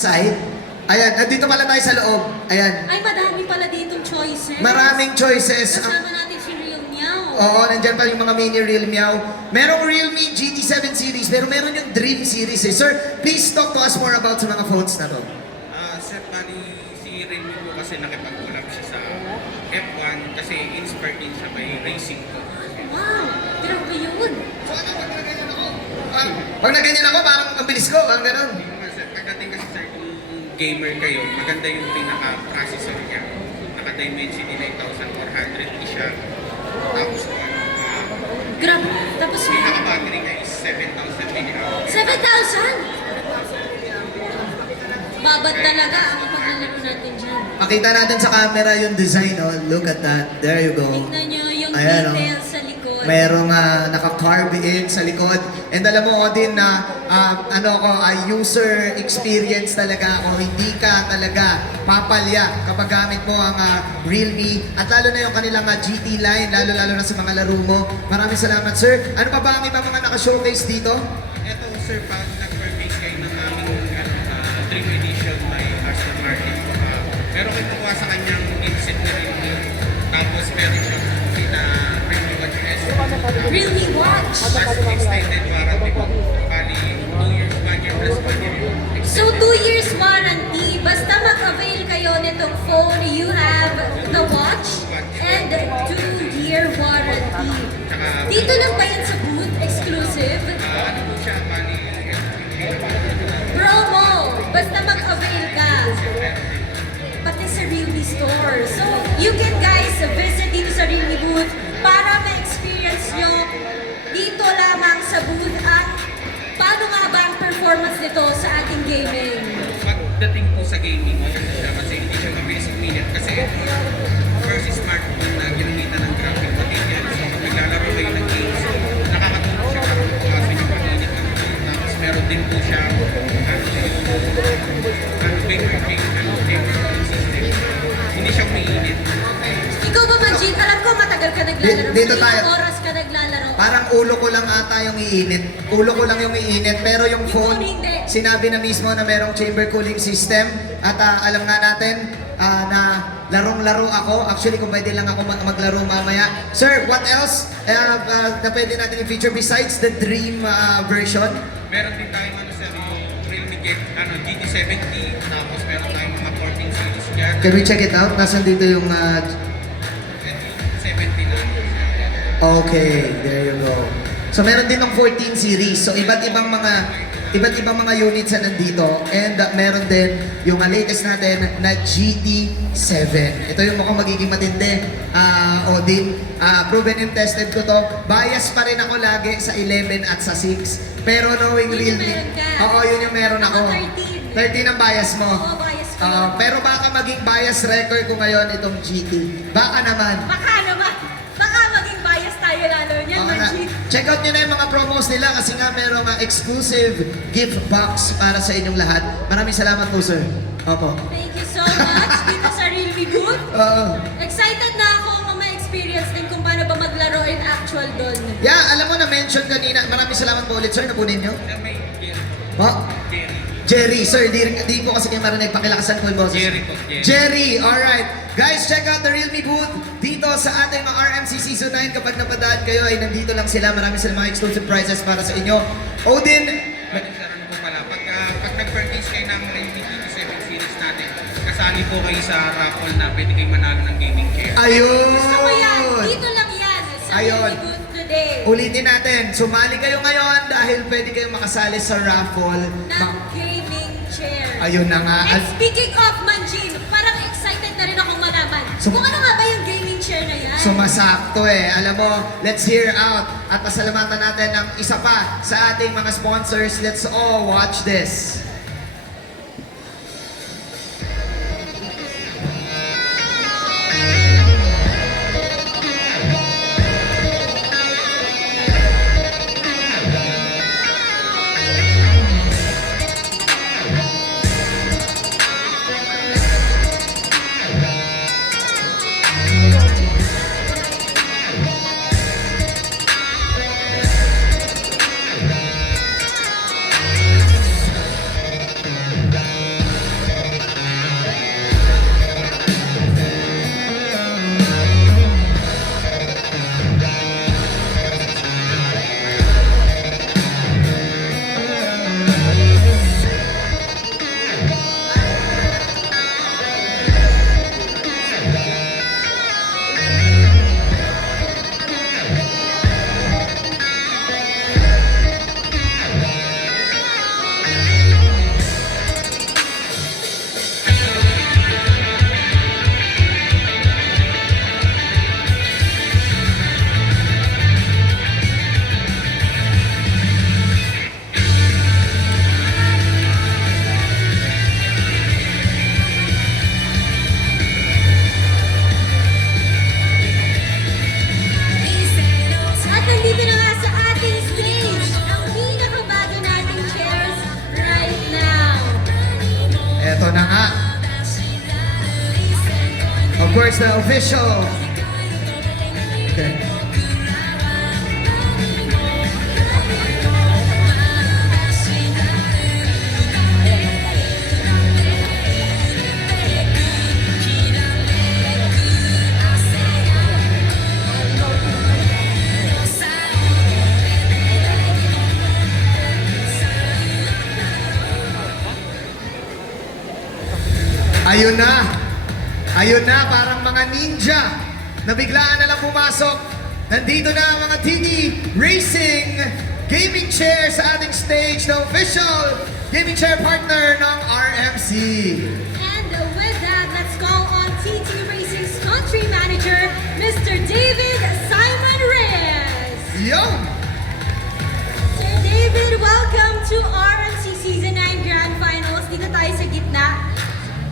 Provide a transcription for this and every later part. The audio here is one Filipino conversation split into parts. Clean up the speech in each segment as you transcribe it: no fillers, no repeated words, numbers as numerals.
Side. Ayan, nandito pala tayo sa loob. Ayan. Ay, madami pala ditong choices. Maraming choices. Kasama natin si Real Meow. Oo, nandyan pa yung mga mini Real Meow. Merong Realme GT7 series, pero meron yung Dream series eh. Sir, please talk to us more about sa mga phones na to. Sir, bali, si Realme po kasi nakipag-collab siya sa F1 kasi inspired din siya by racing po. Wow, grabe yun. So ano, pag nagaganyan ako? Pag naganyan ako, parang ang bilis ko, parang ganun. Hindi naman sir, pagdating kasi sir, kung gamer kayo, maganda yung pinaka-processor niya. Naka-Dimensity 9400 siya. Tapos Grabe. Tapos, pinaka-battery niya is 7,000 mAh. 7,000! Babad talaga ang paglalaro natin dyan. Makita natin sa camera yung design, oh. Look at that. There you go. Tignan nyo yung Ayan, oh. details sa likod. Merong naka-carve in sa likod. And alam mo, Odin, na user experience talaga ako. Hindi ka talaga papalya kapag gamit mo ang Realme. At lalo na yung kanilang GT line, lalo-lalo na sa mga laro mo. Maraming salamat, sir. Ano pa ba ang iba mga naka-showcase dito? Ito sir, pag nag-purchase kayo ng aming Dream Edition by Aston Martin, meron kayo kukuha sa kanyang headset na Realme. Tapos meron siyang na Realme Watch S. Realme Watch! Tapos extended warranty po. Bali, 2 years, 1 year plus 1 year. So, 2 years warranty. Basta mag-avail kayo nitong phone, you have the watch and 2-year warranty. Dito lang ba yan sa booth? Exclusive? Ano po siya, bali, Promo! Basta mag-avail ka. Pati sa Realme Store. So, you can guys visit dito sa Realme booth para ma-experience nyo dito lamang sa booth ang paano nga ba ang performance nito sa ating gaming. pagdating po sa gaming, maganda siya kasi hindi siya mabilis uminit. Kasi first smartphone na ginamitan ng graphic material. So, kung naglalaro kayo ng games, nakakatulong siya para mabawasan yung paninit ng game. Tapos meron din po siya game system. Hindi siya umiinit. Ikaw ba, Manjin? Alam ko matagal ka naglalaro. Dito So, tayo. ilang oras ka naglalaro? Parang ulo ko lang ata yung iinit. Ulo ko lang yung iinit. Pero yung phone, hindi. sinabi na mismo na merong chamber cooling system. At alam nga natin na larong-laro ako. Actually, kung pwede lang ako maglaro mamaya. Sir, what else na pwede natin i-feature besides the Dream version? Meron din tayong sir, yung Realme GT70. Tapos meron tayong mga 14 series dyan. Can we check it out? Nasaan dito yung... 70 na. Okay, there you go. So meron din ng 14 series. So iba't ibang mga units na nandito, and meron din yung latest natin na GT7. Ito yung mukhang magiging matindi. Odin, proven and tested ko to. Bias pa rin ako lagi sa 11 at sa 6. Pero knowing Yun yung Realme, meron ka. oo, yun yung meron ako. Ako 13 ang bias mo. Oo, bias ko. Pero baka maging bias record ko ngayon itong GT. Baka naman. Baka naman. Baka maging bias tayo lalo niyan, Oo na. Manjin. Check out nyo na yung mga promos nila kasi nga merong exclusive gift box para sa inyong lahat. Maraming salamat po, sir. Opo. Thank you so much dito sa Realme booth. Oo. Excited na ako ma-experience din kung paano ba maglaro in actual doon. Yeah, alam mo na-mention kanina. Maraming salamat po ulit, sir. Napunin nyo. Sir, may Jerry. Po? Jerry. Jerry, sir. Di po kasi kayo marinig. Pakilakasan po yung boses. Jerry po, Jerry. Jerry, alright. Guys, check out the Realme booth dito sa ating RMC Season 9. Kapag napadaan kayo ay nandito lang sila. Marami silang mga exclusive prizes para sa inyo. Odin, Sir, ano po pala, pag nag-purchase kayo ng Realme GT7 series natin, kasali po kayo sa raffle na pwede kayo manalo ng gaming chair. ayun! Gusto mo yan? Dito lang yan sa Ayun. Realme booth today. Ulitin natin, sumali kayo ngayon dahil pwede kayong makasali sa raffle. Ng gaming chair. Ayun na nga. And speaking of Manjin, parang excited na rin akong malaman. So- Kung ano nga ba yung gaming chair na yan? Sumasakto eh. Alam mo, let's hear out at pasalamatan natin ng isa pa sa ating mga sponsors. Let's all watch this. nga. Of course, the official. Okay. Ayun na. Ayun na, parang mga ninja na biglaan na lang pumasok. Nandito na ang mga TD Racing gaming chair sa ating stage, the official gaming chair partner ng RMC. And with that, let's call on TT Racing's country manager, Mr. David Simon Reyes. Yo! Sir David, welcome to RMC Season 9 Grand Finals. Dito tayo sa gitna.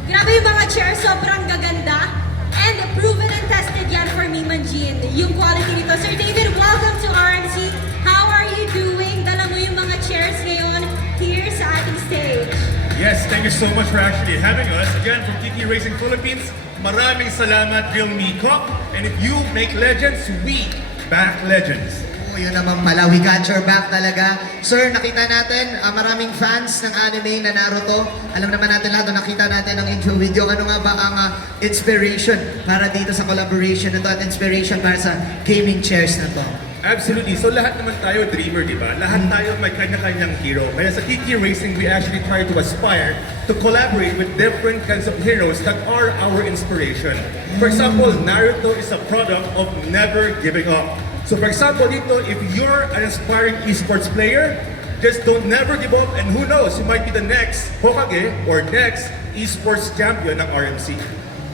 Grabe yung mga chair, sobrang gaganda. And proven and tested yan for me, Manjin. Yung quality nito. Sir David, welcome to RMC. How are you doing? Dala mo yung mga chairs ngayon here sa ating stage. Yes, thank you so much for actually having us. Again, from TT Racing Philippines, maraming salamat, Real Miko. And if you make legends, we back legends. Oh, yun naman pala, we got your back talaga. Sir, nakita natin, maraming fans ng anime na Naruto. Alam naman natin lahat, nakita natin ang intro video. Ano nga ba ang inspiration para dito sa collaboration na to at inspiration para sa gaming chairs na to? Absolutely. So lahat naman tayo dreamer, di ba? Lahat tayo may kanya-kanyang hero. Kaya sa TT Racing, we actually try to aspire to collaborate with different kinds of heroes that are our inspiration. For example, Naruto is a product of never giving up. So for example, dito, if you're an aspiring esports player, just don't never give up, and who knows, you might be the next Hokage or next esports champion ng RMC.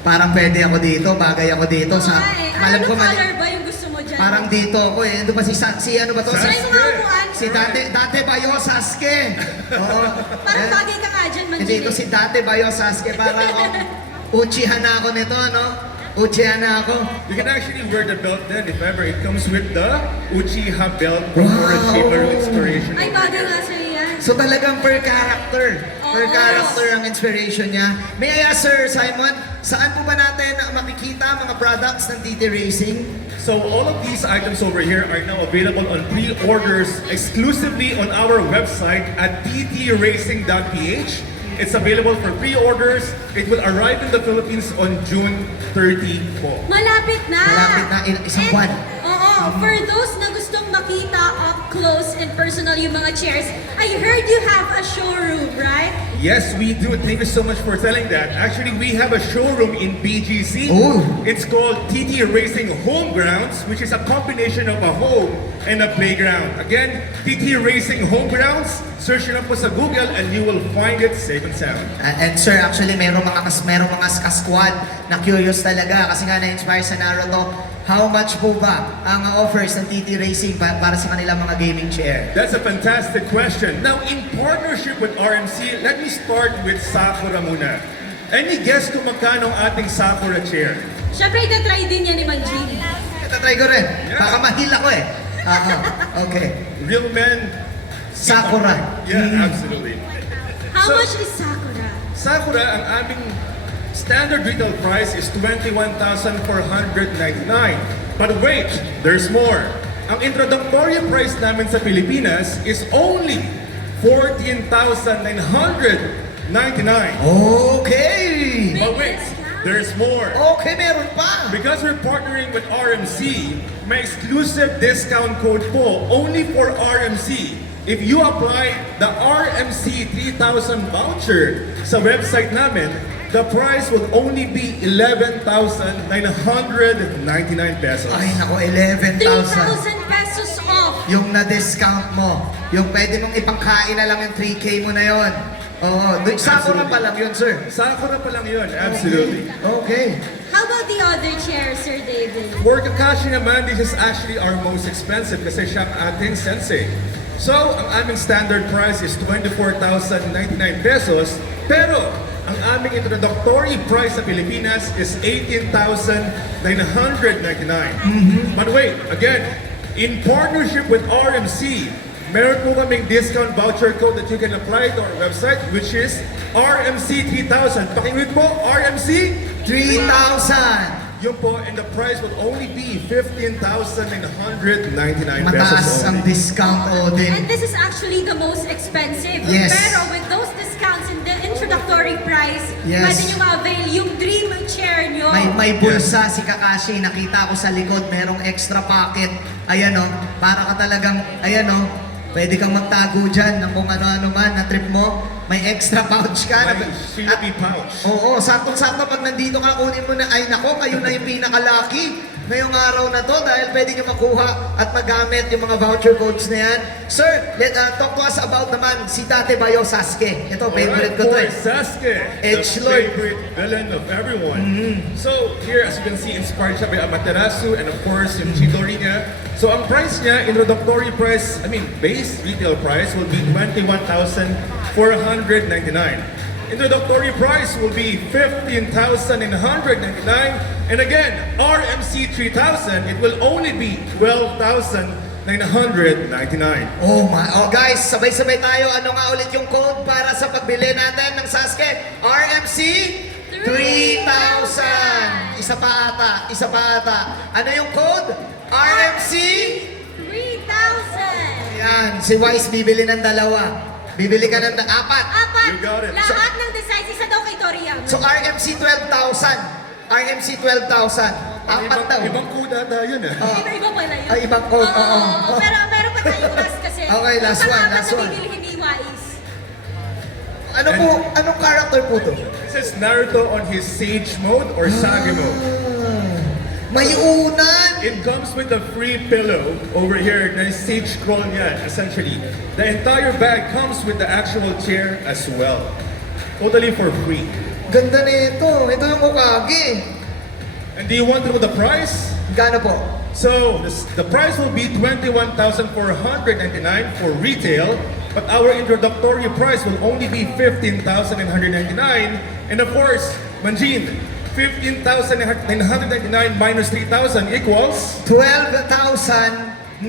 Parang pwede ako dito, bagay ako dito sa... Ano color ba yung gusto mo dyan? Parang dito ako eh. Ano ba si ano ba to? Try mo nga upuan. Si Date Bayo Sasuke. Oo. Parang bagay ka nga dyan, Manjin. Hindi, ito si Date Bayo Sasuke. Parang uchihan na ako nito, no? Uchihan na ako. You can actually wear the belt then if ever. It comes with the Uchiha belt from Wow. Orochimaru inspiration. Ay, bagay nga sa'yo yan. So talagang per character. Per Oo. character ang inspiration niya. May I ask, Sir Simon, saan po ba natin makikita mga products ng TT Racing? So all of these items over here are now available on pre-orders exclusively on our website at ttracing.ph. It's available for pre-orders. It will arrive in the Philippines on June 30 po. Malapit na! Malapit na, isang buwan. Oo, for those na gustong makita up close and personal yung mga chairs, I heard you have a showroom, right? Yes, we do. Thank you so much for telling that. Actually, we have a showroom in BGC. Oh. It's called TT Racing Homegrounds, which is a combination of a home and a playground. Again, TT Racing Homegrounds. Search it up po sa Google and you will find it safe and sound. And sir, actually merong mga squad na curious talaga kasi nga na-inspire sa Naruto. How much po ba ang offers ng TT Racing para sa kanilang mga gaming chair? That's a fantastic question. Now, in partnership with RMC, let me start with Sakura muna. Any guess kung magkano ang ating Sakura chair? Siyempre, itatry din yan ni Manjin. Ito try ko rin. Yeah. Baka mahil ako eh. Okay. Real men. Sakura. Yeah, absolutely. How So- much is Sakura? Sakura, ang aming standard retail price is 21,499. But wait, there's more. Ang introductory price namin sa Pilipinas is only 14,999. Okay. But wait, there's more. Okay, meron pa. Because we're partnering with RMC, may exclusive discount code po only for RMC. If you apply the RMC 3,000 voucher sa website namin, the price will only be 11,999 pesos. Ay, nako, 11,000. 3,000 pesos off. Yung na-discount mo. Yung pwede mong ipangkain na lang yung 3K mo na yon. Oo. Sakura pa lang yun, sir. Sakura pa lang yun, absolutely. Okay. How about the other chair, Sir David? For Kakashi naman, this is actually our most expensive kasi siya ang ating sensei. So, ang aming standard price is 24,099 pesos. Pero, ang aming introductory price sa Pilipinas is 18,999. But wait, again, in partnership with RMC, meron po kaming discount voucher code that you can apply to our website, which is RMC 3000. Pakinggan po, RMC 3,000. Yun po, and the price will only be 15,999 Mataas pesos ang only. discount, Odin. And this is actually the most expensive. Yes. Pero with those discounts in the introductory price, Yes. pwede nyo ma-avail yung dream chair nyo. May bulsa si Kakashi, nakita ko sa likod, merong extra pocket. Ayan o, para ka talagang, ayan o, pwede kang magtago dyan ng kung ano-ano man na trip mo. May extra pouch ka. May Shilby pouch. Oo, saktong-sakto pag nandito ka, kunin mo na, ay nako, kayo na yung pinaka-lucky ngayong araw na to dahil pwede nyo makuha at magamit yung mga voucher codes na yan. Sir, talk to us about naman si Tate Bayo Sasuke. Ito, favorite ko to eh. Sasuke, Edge the Lord. favorite villain of everyone. So here, as you can see, inspired siya by Amaterasu and of course yung Chidori niya. So ang price niya, introductory price, base retail price will be 21,499. Introductory price will be 15,999. And again, RMC 3000, it will only be 12,999. Oh guys, sabay-sabay tayo. Ano nga ulit yung code para sa pagbili natin ng Sasuke? RMC 3,000. Isa pa ata. Ano yung code? RMC 3,000! Yan, si Wise bibili ng dalawa. Bibili ka ng apat. Apat! You got it. Lahat ng designs, isa daw kay Toriyama. So RMC 12,000. RMC 12,000. Apat daw. Ibang kuda tayo yun eh. Iba-iba pala yun. Ay, ibang code, oo. Pero meron pa tayong last kasi. Okay, last Yung one, pangapat last na one. bibilihin ni Wais. Anong character po to? This is Naruto on his Sage mode or Sage mode. May unan! It comes with a free pillow over here. There's Sage scroll niya, essentially. The entire bag comes with the actual chair as well. Totally for free. Ganda nito. Ito yung Hokage. And do you want to know the price? Gano po? So, the price will be 21,499 for retail, but our introductory price will only be 15,999. And of course, Manjin, 15,999 minus 3,000 equals 12,999.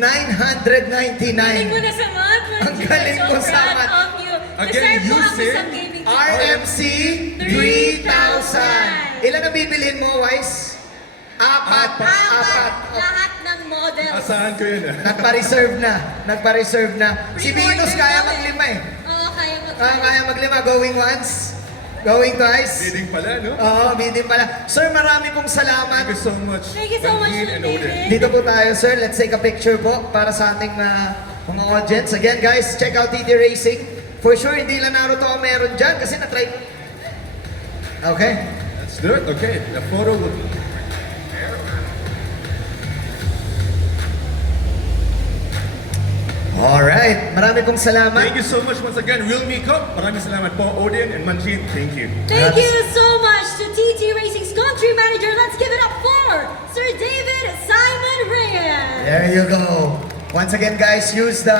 Galing mo na sa math, Manji. Ang galing I'm mo so sa proud math. of you. Again, Deserve mo ang use isang it. gaming RMC 3,000. Ilan ang bibilhin mo, Wise? Apat. Lahat ng models. asahan ko yun eh. Nagpa-reserve na. Si Venus kaya maglima eh. Oo, kaya mag- Kaya maglima. Going once. Going twice. Bidding pala, no? Oo, bidding pala. Sir, marami pong salamat. Thank you so much. Thank you so much, Manjin and Odin. David. Dito po tayo, sir. Let's take a picture po para sa ating mga audience. Again, guys, check out TT Racing. For sure, hindi lang Naruto ang meron dyan kasi na-try. Okay. Let's do it. Okay, the photo will be... Alright. Marami pong salamat. Thank you so much once again, Real Me Cup. Maraming salamat po, Odin and Manjin. Thank you. Thank you so much to TT Racing's country manager. Let's give it up for Sir David Simon Reyes. There you go. Once again, guys, use the